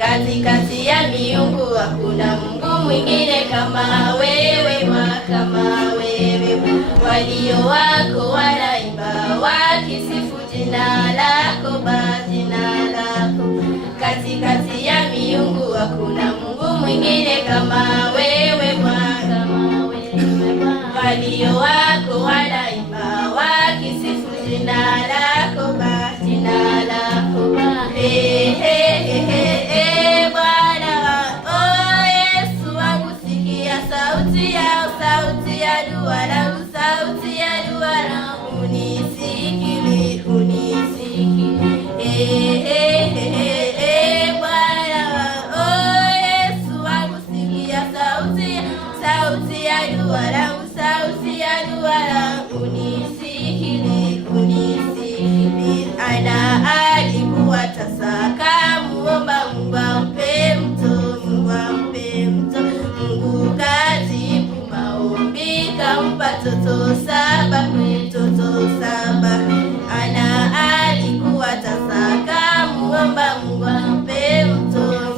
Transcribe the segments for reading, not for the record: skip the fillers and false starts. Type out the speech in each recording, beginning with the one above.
Katikati ya miungu hakuna Mungu mwingine kama wewe, kama wewe. Walio wako wanaimba wakisifu jina lako, jina lako. Katikati ya miungu hakuna Mungu mwingine kama wewe, kama wewe. Walio wako wanaimba wakisifu jina lako, jina lako. Sauti ya dua langu, sauti ya dua langu, unisikilize, Bwana. Oh Yesu wangu, sikia sauti ya dua langu, sauti ya dua langu, unisikilize. Ana alikuwa tasaka muomba Mungu ampe mtoto, Mungu kajibu maombi kampa toto saba. Ana alikuwa tasaka muomba Mungu ampe mtoto,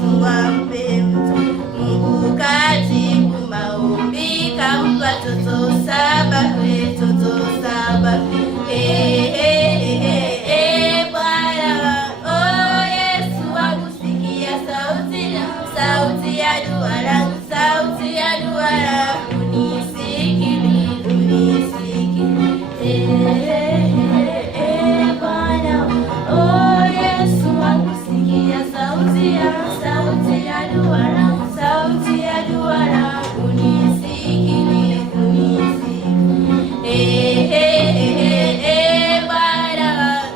Mungu kajibu maombi kampa toto saba. Bwana, oh Yesu wangu, sikia sauti ya dua langu, sauti ya dua langu, unisikilize. Bwana, oh Yesu wangu, sikia sauti ya dua langu, sauti ya dua langu, unisikilize. Bwana,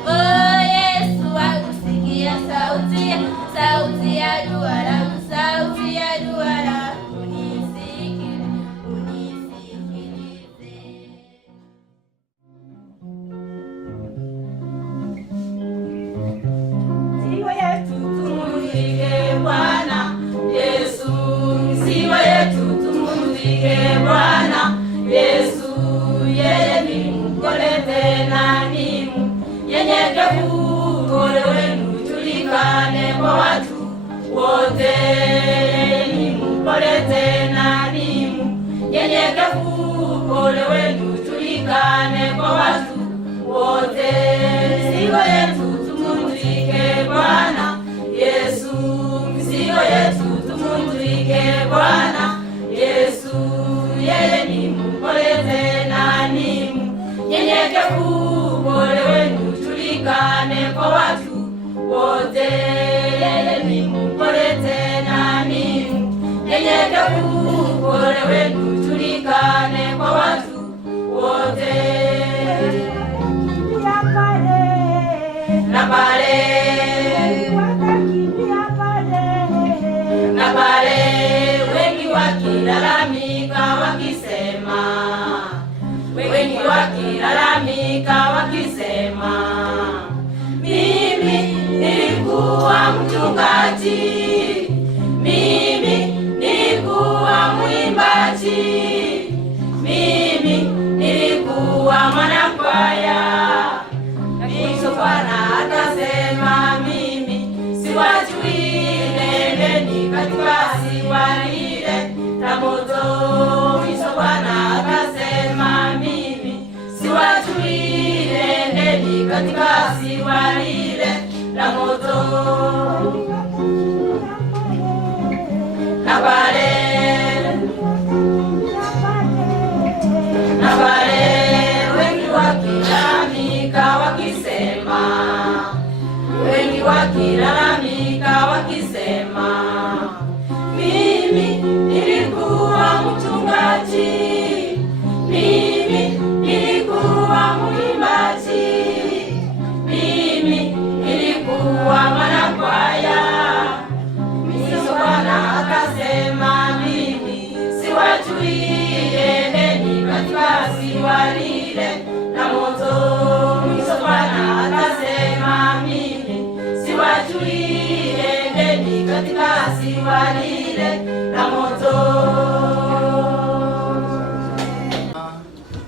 oh Yesu wangu, sikia sauti ya dua langu, sauti ya dua langu, unisikilize. Sifa yetu tumulike Bwana Yesu, sifa yetu tumulike Bwana Yesu. Yeye ni mpole tena ni mnyenyekevu, upole wenu ujulikane kwa watu wote. Yeye ni mpole tena ni mnyenyekevu, upole wenu ujulikane kwa watu wote. Sifa yetu tumulike Bwana Yesu, mizigo yetu tumulike Bwana Yesu. Yeye ni mpole tena ni mnyenyekevu, upole wenu ujulikane kwa watu wote. Yeye ni mpole tena ni mnyenyekevu, upole wenu ujulikane kwa watu wote. Na pale wengi wakilalamika wakisema, mimi nilikuwa mchungaji, mimi nilikuwa mwimbaji, mimi nilikuwa mwanakwaya. Kisha Bwana atasema, mimi siwajui, nendeni katika ziwa lile la moto. Kisha Bwana atasema, mimi siwajui, nendeni katika ziwa lile la moto. Na pale wengi wakilalamika wakisema, mimi nilikuwa mchungaji, mimi nilikuwa mwimbaji, mimi nilikuwa mwanakwaya. Kisha Bwana akasema, mimi siwajui, nendeni katika ziwa lile la moto. Kisha Bwana akasema, mimi siwajui, nendeni katika ziwa lile la moto.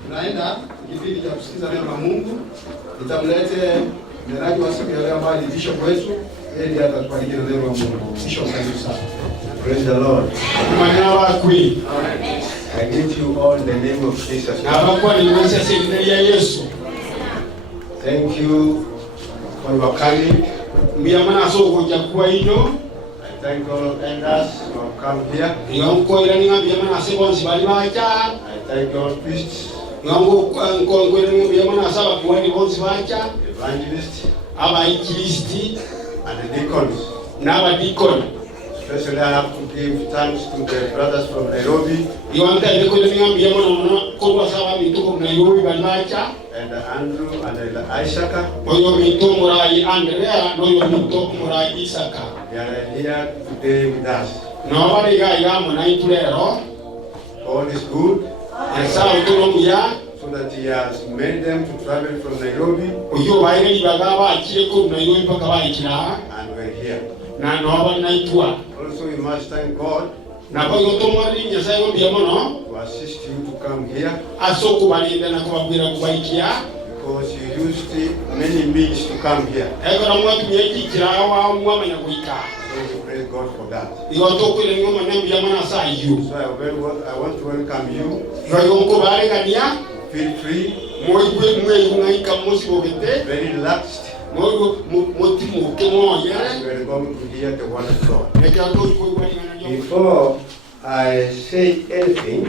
Tunaenda kipindi cha kusikiza neno la Mungu. Nitamlete mnenaji wa siku ya leo ambaye ni bishop wetu Praise the Lord. I greet you all in the name of Jesus. Thank you for your coming. I thank all elders who have come here. I thank all priests, evangelists, and the deacons. Especially I have to give thanks to the brothers from Nairobi and Andrew and Isaac. They are here today with us. God is good, so that He has made them to travel from Nairobi, and we're here. Also, we must thank God to assist you to come here, because you used many means to come here. So we praise God for that. So I want to welcome you. Feel free, very relaxed. We are going to hear the word of God. Before I say anything,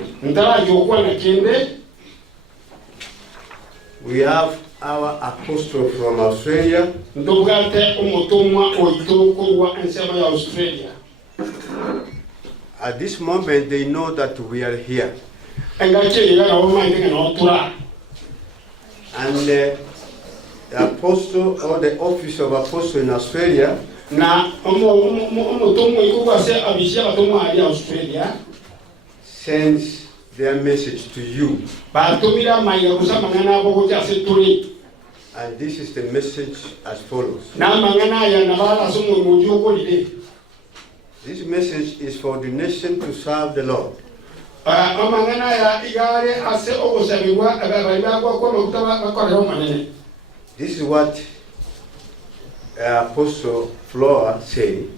we have our apostle from Australia. At this moment, they know that we are here. And the apostle or the office of apostle in Australia sends their message to you. And this is the message as follows. This message is for the nation to serve the Lord. This is what Apostle Flora said.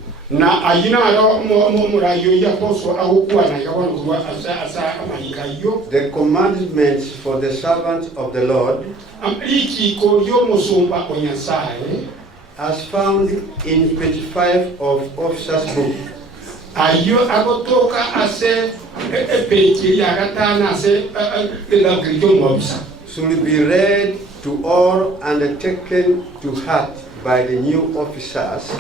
The commandments for the servants of the Lord, as found in page 5 of Officer's book, should be read to all and taken to heart by the new officers,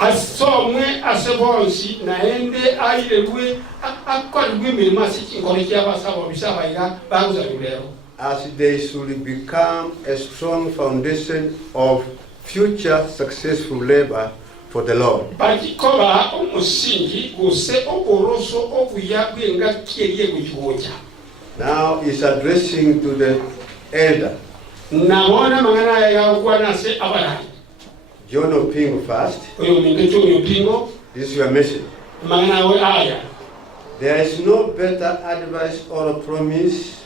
as they should become a strong foundation of future successful labor for the Lord. Now he's addressing to the elder. John Opingo first. This is your message. There is no better advice or promise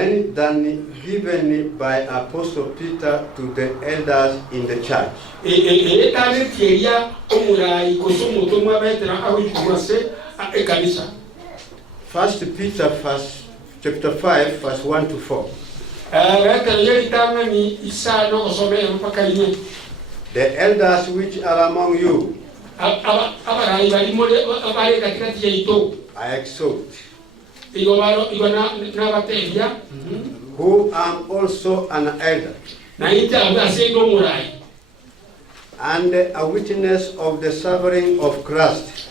than given by Apostle Peter to the elders in the church. First Peter chapter 5 verse 1 to 4. The elders which are among you, I exhort, who am also an elder and a witness of the suffering of Christ,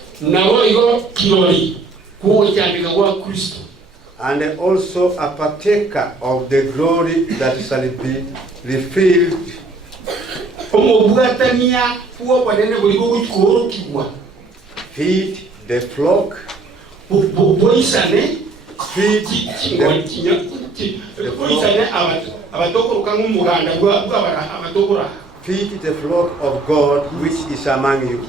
and also a partaker of the glory that shall be revealed. Feed the flock, feed the flock of God which is among you,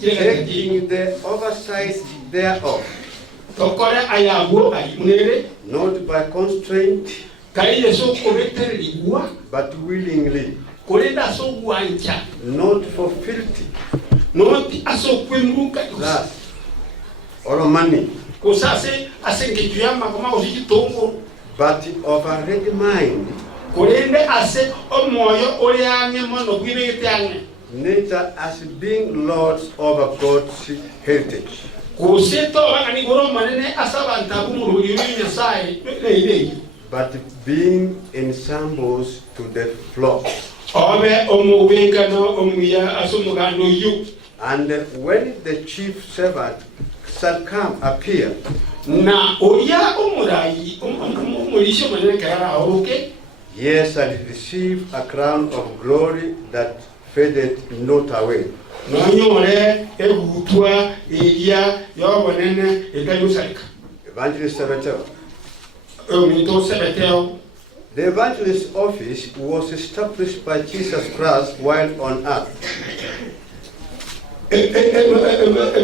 taking the oversight thereof, tokore ayago ayunere not by constraint, kaiye so kobetere ligwa but willingly, kolenda so guancha not for filthy noti aso kwemuka lust or money, kusase asenge tuyama kama osiki tongo but of a ready mind, kolende ase omoyo olianye mono gwirete ane nature as being lords over God's heritage. kuseto ani goro manene asabanta kumururi nyasaye leile But being ensembles to the flock. obe omuwengano omuya asumugano yu And when the chief servant shall come, appear, na oya omurai omurisho manene kara oke ye shall receive a crown of glory that fadeth not away. nonyore egutwa eya yobonene edayusalika Evangelist Sebeteo. omito sebeteo. The evangelist's office was established by Jesus Christ while on earth.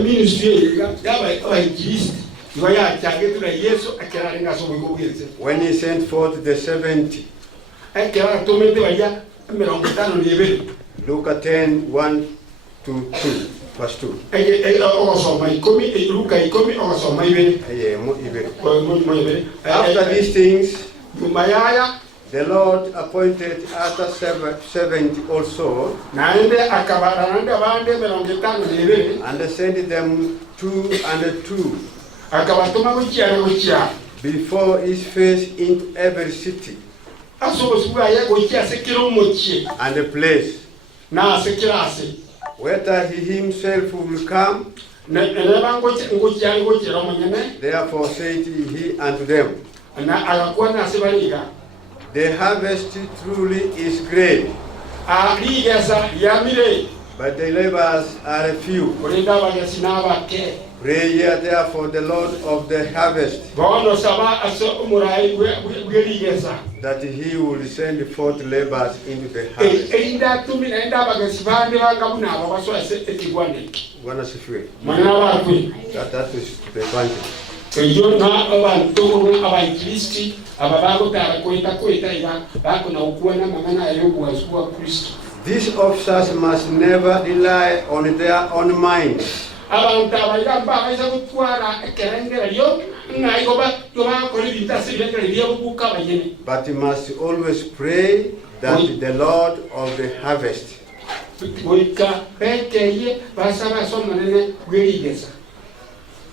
Ministry yaba Christ yoya chagetula Yesu akera lenga so bugubirse When he sent forth the 70, akera tomete baya 52 Luke 10, 1 to 2, verse 2. oso mai komi Luka ikomi oso mai bene After these things, mayaya the Lord appointed other 70 also, naende akabaranga bande 52 and sent them 2 and 2 akabatuma kuchia before his face into every city aso suwa ya kuchia sekiro mochie and a place na sekirase whether he himself will come. na ngochia romanyene. Therefore said he unto them, Na akakuwa na sebaliga the harvest truly is great, ligeza yamire but the laborers are few. kulinda bagasina bake Pray ye therefore the Lord of the harvest, bono saba aso umurai ligeza that he will send forth laborers into the harvest. inda tumi na inda bagasibande bangabuna abaso ase ekigwane Bwana sifiwe. manana bakwe That is the evangelist. iyo na abantu abayikristi ababago kweta ira bako na ukuona mangana ayobu asikuwa Kristo. These officers must never rely on their own minds, Abantu abayamba bayisa kutwara ekerengera yo na igoba ko libitase bengera byo buka bayene but must always pray that the Lord of the harvest boika pekeye basaba somanene gwirigeza.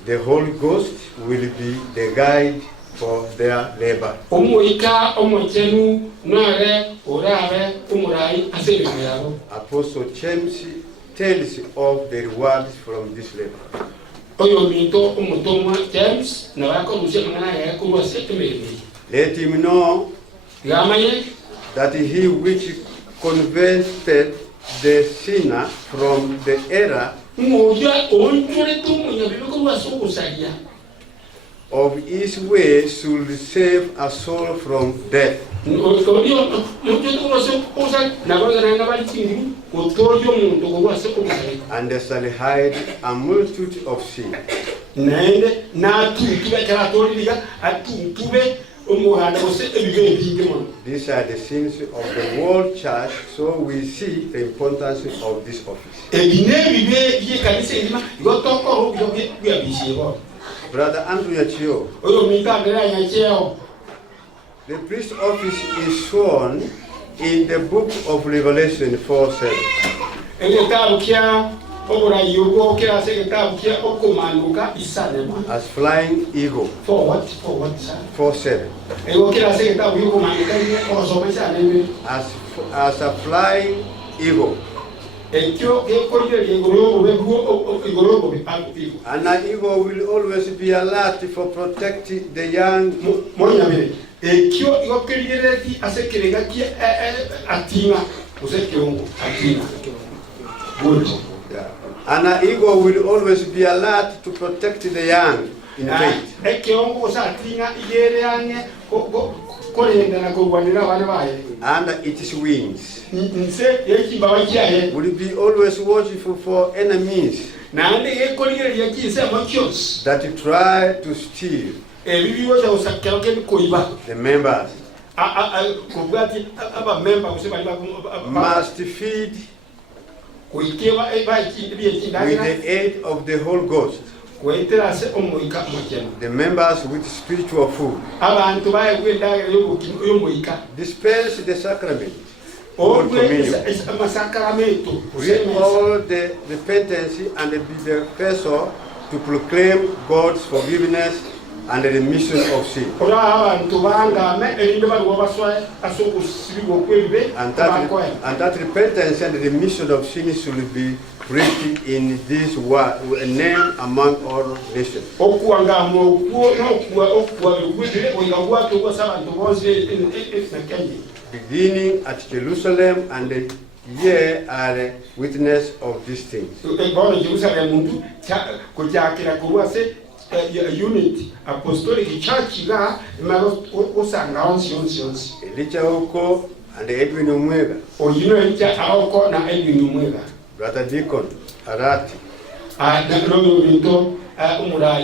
the Holy Ghost will be the guide for their labor. Omuika omochenu nare orabe umurai asebeyabo. Apostle James tells of the rewards from this labor. Oyo minto omutoma James na bako mushemana ya kuwa setemeli. Let him know Yamaye that he which converted the sinner from the error moja onjore tumunya bibiko wasukusagia. of his way should save a soul from death. And shall hide a multitude of sin. These are the sins of the world church, so we see the importance of this office. Brother Andrew Yachio, the priest office is sworn in the book of Revelation 4:7. As flying eagle. For what? 4:7. As a flying eagle. And an eagle will always be alert for protecting the young. And an eagle will always be alert to protect the young in faith. And its wings will be always watchful for enemies. that try to steal the members must feed with the aid of the Holy Ghost the members with spiritual food. Dispense the sacrament, Holy Communion, with all the repentance and be the vessel to proclaim God's forgiveness and the remission of sin. And that repentance and the remission of sin should be preached in this name among all nations. Beginning at Jerusalem, and ye are a witness of these things. Unit apostolic church ga usanga onsi Elicha Oko and Edwin Umwega. Elicha Oko na Edwin Umwega. Brother Deacon Arati. Deacon Arati.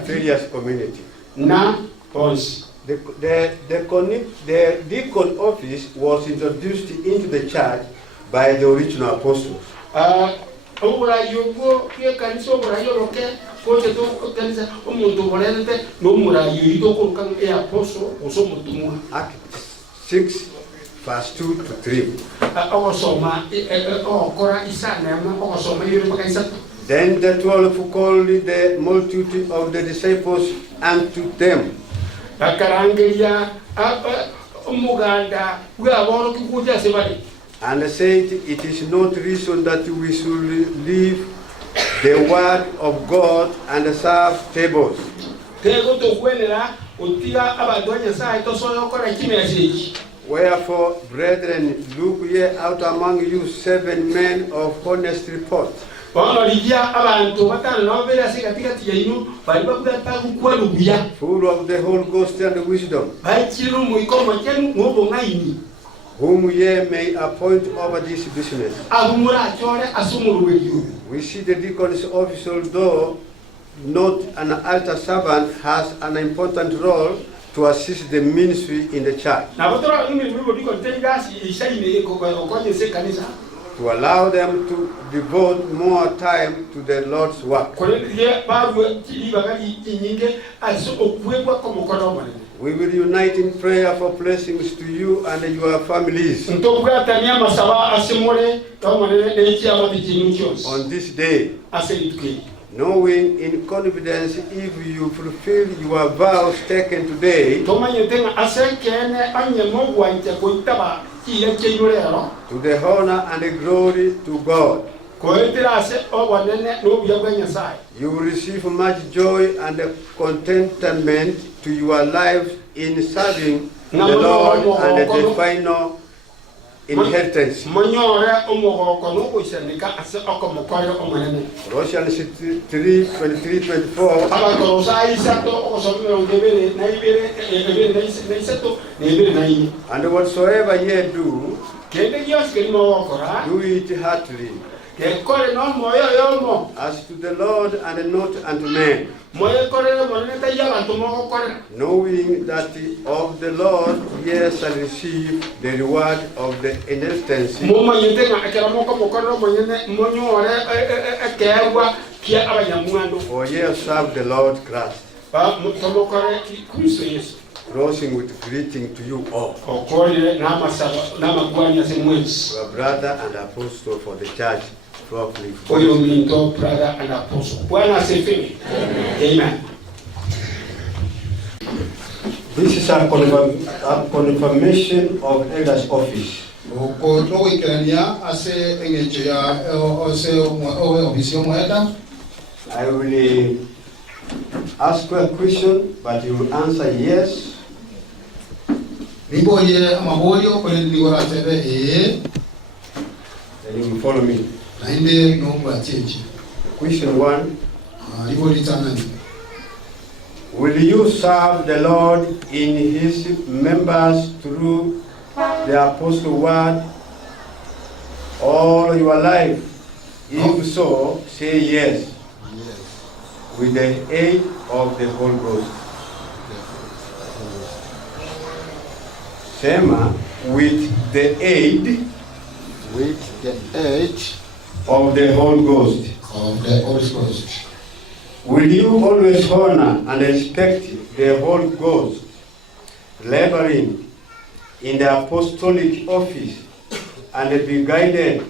The various community. Na ons. The deacon office was introduced into the church by the original apostles. Acts 6 verse 2 to 3. Then the 12 called the multitude of the disciples unto them. And said, it is not reason that we should leave the word of God and serve tables. Wherefore, brethren, look ye out among you 7 men of honest report, full of the Holy Ghost and wisdom, whom ye may appoint over this business. We see the deacon's office, although not an altar servant, has an important role to assist the ministry in the church, to allow them to devote more time to the Lord's work. We will unite in prayer for blessings to you and your families on this day, knowing in confidence if you fulfill your vows taken today, to the honor and the glory to God, you will receive much joy and contentment to your lives in serving the Lord and the final inheritance. Colossians 3:23-24. And whatsoever ye do, do it heartily, as to the Lord and not unto men, knowing that of the Lord ye shall receive the reward of the inheritance. For ye have served the Lord Christ. Closing with greeting to you all, your brother and apostle for the church. Brother and apostle. Amen. This is a confirmation of elder's office. I will ask you a question, but you will answer yes. Then you will follow me. Question 1. Will you serve the Lord in His members through the apostle word all your life, If so, say yes. Yes. With the aid of the Holy Ghost. Sema, with the aid With the aid of the Holy Ghost. of the Holy Ghost. Will you always honor and respect the Holy Ghost, laboring in the apostolic office, and be guided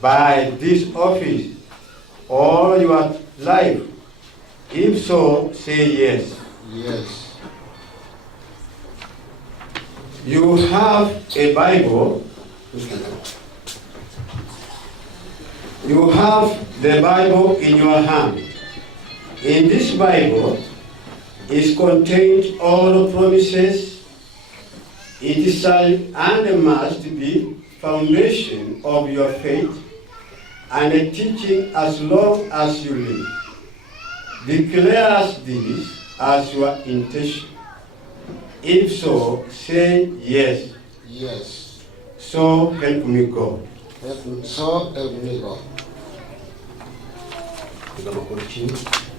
by this office all your life? If so, say yes. Yes. You have a Bible. You have the Bible in your hand. In this Bible is contained all promises. It shall and must be foundation of your faith and a teaching as long as you live. Declare this as your intention. If so, say yes. Yes. So help me God. So help me God. Piga magoti chini.